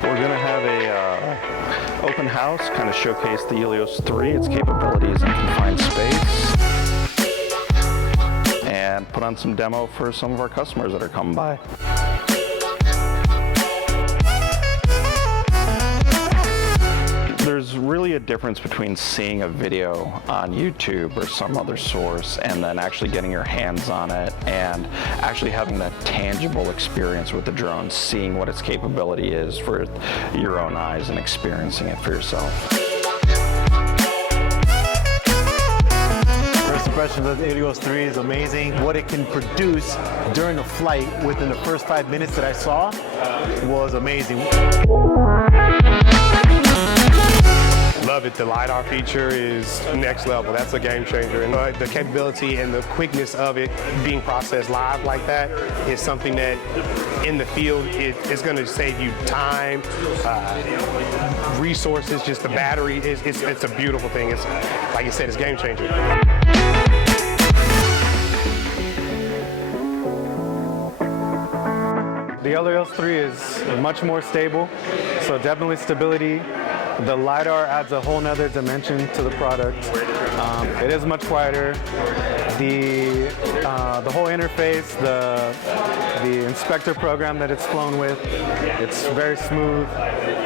We're going to have a open house, kind of showcase the Elios 3, its capabilities in confined space, and put on some demo for some of our customers that are coming by. There's really a difference between seeing a video on YouTube or some other source and then actually getting your hands on it and actually having that tangible experience with the drone, seeing what its capability is for your own eyes and experiencing it for yourself. First impression of the Elios 3 is amazing. What it can produce during the flight within the first 5 minutes that I saw was amazing. Love it. The LiDAR feature is next level. That's a game changer. And the capability and the quickness of it being processed live like that is something that in the field it's going to save you time, resources, just the battery. It's a beautiful thing. It's, like you said, it's game changer. The Elios 3 is much more stable, so definitely stability. The LiDAR adds a whole nother dimension to the product. It is much quieter. The whole interface, the inspector program that it's flown with, it's very smooth.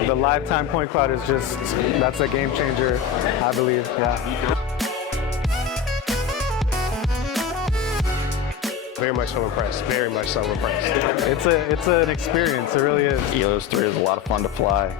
The lifetime point cloud is just, that's a game changer, I believe, yeah. Very much so impressed. Very much so impressed. It's an experience. It really is. Elios 3 is a lot of fun to fly.